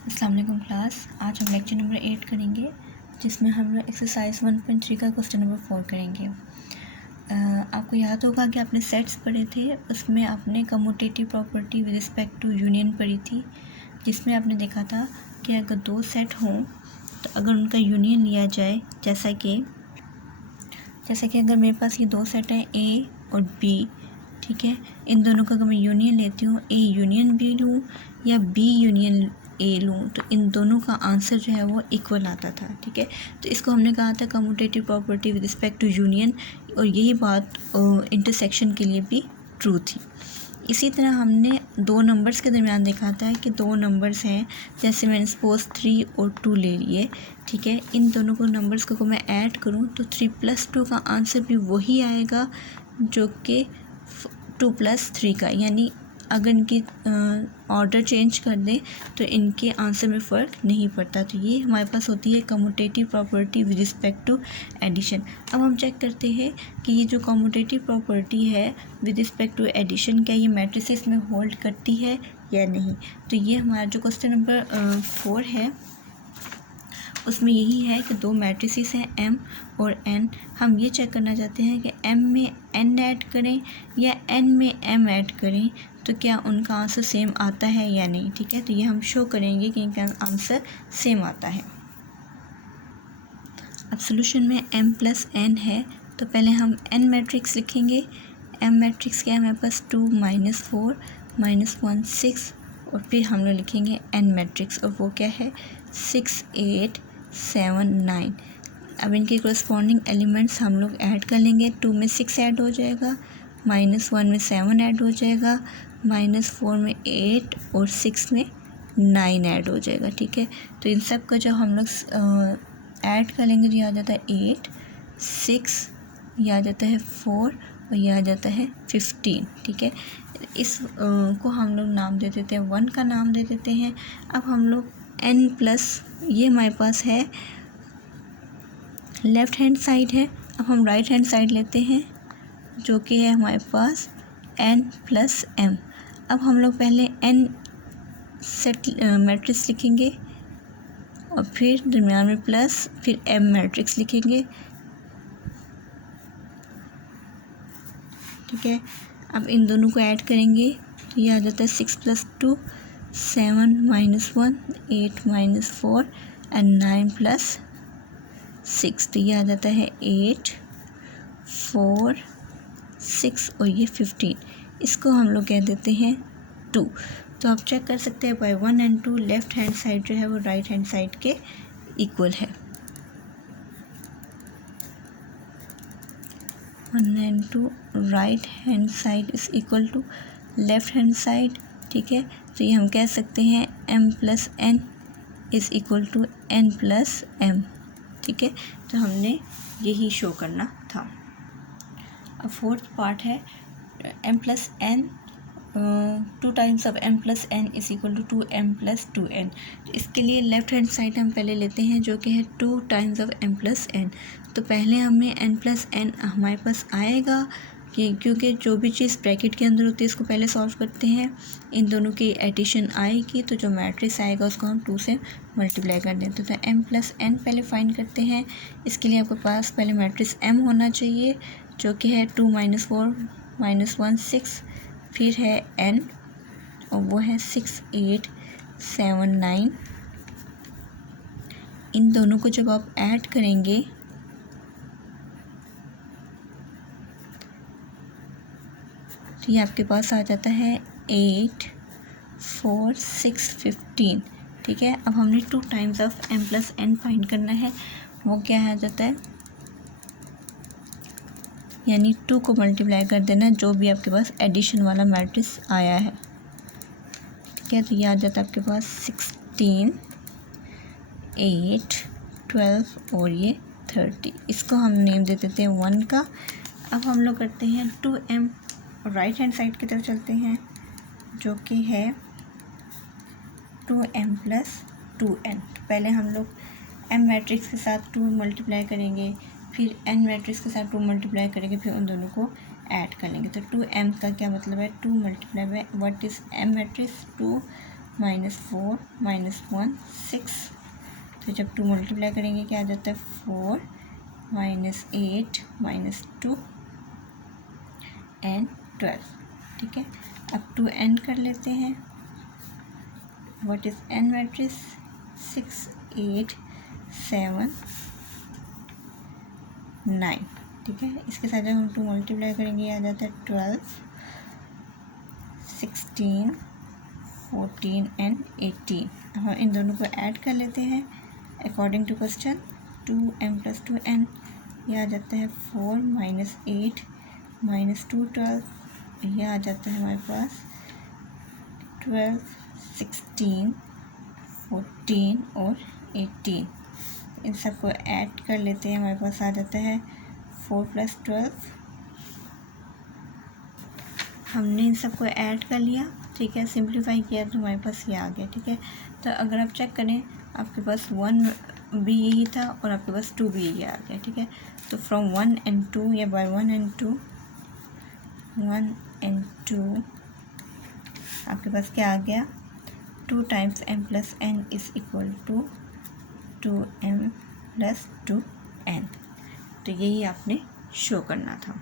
अस्सलाम वालेकुम क्लास। आज हम लेक्चर नंबर 8 करेंगे, जिसमें हम लोग एक्सरसाइज 1.3 का क्वेश्चन नंबर 4 करेंगे। आपको याद होगा कि आपने सेट्स पढ़े थे, उसमें आपने commutative property with respect to union पढ़ी थी, जिसमें आपने देखा था कि अगर दो सेट हों तो अगर उनका यूनियन लिया जाए, जैसा कि अगर मेरे पास ये दो सेट हैं ए और बी, ठीक है, इन दोनों का अगर मैं यूनियन लेती हूँ, ए यूनियन बी लूँ या बी यूनियन ए लूँ, तो इन दोनों का आंसर जो है वो इक्वल आता था। ठीक है, तो इसको हमने कहा था commutative property with respect to union, और यही बात इंटरसेक्शन के लिए भी ट्रू थी। इसी तरह हमने दो नंबर्स के दरमियान देखा था कि दो नंबर्स हैं, जैसे मैंने सपोज 3 और 2 ले लिए, ठीक है, इन दोनों को नंबर्स को मैं ऐड करूं तो 3 + 2 का आंसर भी वही आएगा जो कि 2 + 3 का, यानी अगर इनकी ऑर्डर चेंज कर दें तो इनके आंसर में फ़र्क नहीं पड़ता। तो ये हमारे पास होती है commutative property with respect to addition. अब हम चेक करते हैं कि ये जो कम्यूटेटिव प्रॉपर्टी है विद रिस्पेक्ट टू एडिशन, क्या ये मैट्रिसेस में होल्ड करती है या नहीं। तो ये हमारा जो क्वेश्चन नंबर 4 है, उसमें यही है कि दो मैट्रिसेस हैं m और n। हम ये चेक करना चाहते हैं कि m में n ऐड करें या n में m ऐड करें, तो क्या उनका आंसर सेम आता है या नहीं। ठीक है, तो ये हम शो करेंगे कि इनका आंसर सेम आता है। अब सोल्यूशन में m + n है, तो पहले हम n मैट्रिक्स लिखेंगे। m मैट्रिक्स क्या है हमारे पास, 2 - 4 - 1 6, और फिर हम लोग लिखेंगे n मैट्रिक्स, और वो क्या है 6 8 7 9। अब इनके कोरस्पॉन्डिंग एलिमेंट्स हम लोग ऐड कर लेंगे। 2 में 6 ऐड हो जाएगा, -1 में 7 ऐड हो जाएगा, -4 में 8 और 6 में 9 ऐड हो जाएगा। ठीक है, तो इन सब का जब हम लोग ऐड कर लेंगे तो यह आ जाता है 8 6, यह आ जाता है 4 और यह आ जाता है 15। ठीक है, इस को हम लोग नाम दे देते हैं, 1 का नाम दे देते हैं। अब हम लोग n+, ये हमारे पास है लेफ़्ट हैंड साइड है। अब हम राइट हैंड साइड लेते हैं, जो कि है हमारे पास n + m। अब हम लोग पहले n सेट मैट्रिक्स लिखेंगे, और फिर दरमियान में प्लस, फिर m मैट्रिक्स लिखेंगे। ठीक है, अब इन दोनों को ऐड करेंगे तो ये आ जाता है 6 + 2 7 - 1 8 - 4 एंड 9 + 6, तो ये आ जाता है 8 4 6 और ये 15। इसको हम लोग कह देते हैं 2। तो आप चेक कर सकते हैं बाय 1 और 2 लेफ़्ट हैंड साइड जो है वो राइट हैंड साइड के इक्वल है। 1 और 2 right hand side is equal to left hand side. ठीक है, तो ये हम कह सकते हैं m + n is equal to n + m। ठीक है, तो हमने यही शो करना था। अब 4th पार्ट है m + n, 2 times of m + n is equal to 2m + 2n। इसके लिए लेफ़्ट हैंड साइड हम पहले लेते हैं, जो कि है 2 टाइम्स ऑफ m + n। तो पहले हमें n + n हमारे पास आएगा कि क्योंकि जो भी चीज़ ब्रैकेट के अंदर होती है इसको पहले सॉल्व करते हैं, इन दोनों की एडिशन आएगी तो जो मैट्रिक्स आएगा उसको हम 2 से मल्टीप्लाई कर देते हैं। तो m + n पहले फाइंड करते हैं। इसके लिए आपके पास पहले मैट्रिक्स m होना चाहिए, जो कि है 2 - 4 - 1 6, फिर है n और वो है 6 8 7 9। इन दोनों को जब आप ऐड करेंगे तो ये आपके पास आ जाता है 8 4 6 15। ठीक है, अब हमने 2 times of m + n find करना है, वो क्या आ जाता है, यानी 2 को मल्टीप्लाई कर देना जो भी आपके पास एडिशन वाला मैट्रिक्स आया है। ठीक है, तो ये आ जाता है आपके पास 16 8 12 और ये 30। इसको हम नेम दे देते हैं 1 का। अब हम लोग करते हैं 2m, राइट हैंड साइड की तरफ चलते हैं, जो कि है 2m + 2n। पहले हम लोग m मैट्रिक्स के साथ 2 मल्टीप्लाई करेंगे, फिर n मैट्रिक्स के साथ 2 मल्टीप्लाई करेंगे, फिर उन दोनों को ऐड कर लेंगे। तो 2m का क्या मतलब है, 2 × व्हाट इज़ m मैट्रिक्स, 2 -4 -1 6। तो जब 2 मल्टीप्लाई करेंगे क्या आ जाता है 4 -8 -2 एंड 12। ठीक है, अब 2 एंड कर लेते हैं। What is an matrix? 6 8 7 9। ठीक है, इसके साथ जब हम 2 मल्टीप्लाई करेंगे आ जाता है 12 16 14 एंड 18। अब हम इन दोनों को ऐड कर लेते हैं according to question. 2m + 2n, यह आ जाता है 4 -8 -2 12। यह आ जाता है हमारे पास 12 16 14 और 18। इन सबको ऐड कर लेते हैं, हमारे पास आ जाता है 4 + 12। हमने इन सबको ऐड कर लिया। ठीक है, सिंप्लीफाई किया तो हमारे पास ये आ गया। ठीक है, तो अगर आप चेक करें आपके पास 1 भी यही था और आपके पास 2 भी यही आ गया। ठीक है, तो फ्रॉम 1 and 2 या बाय 1 and 2 आपके पास क्या आ गया 2 times m + n is equal to 2m + 2n। तो यही आपने शो करना था।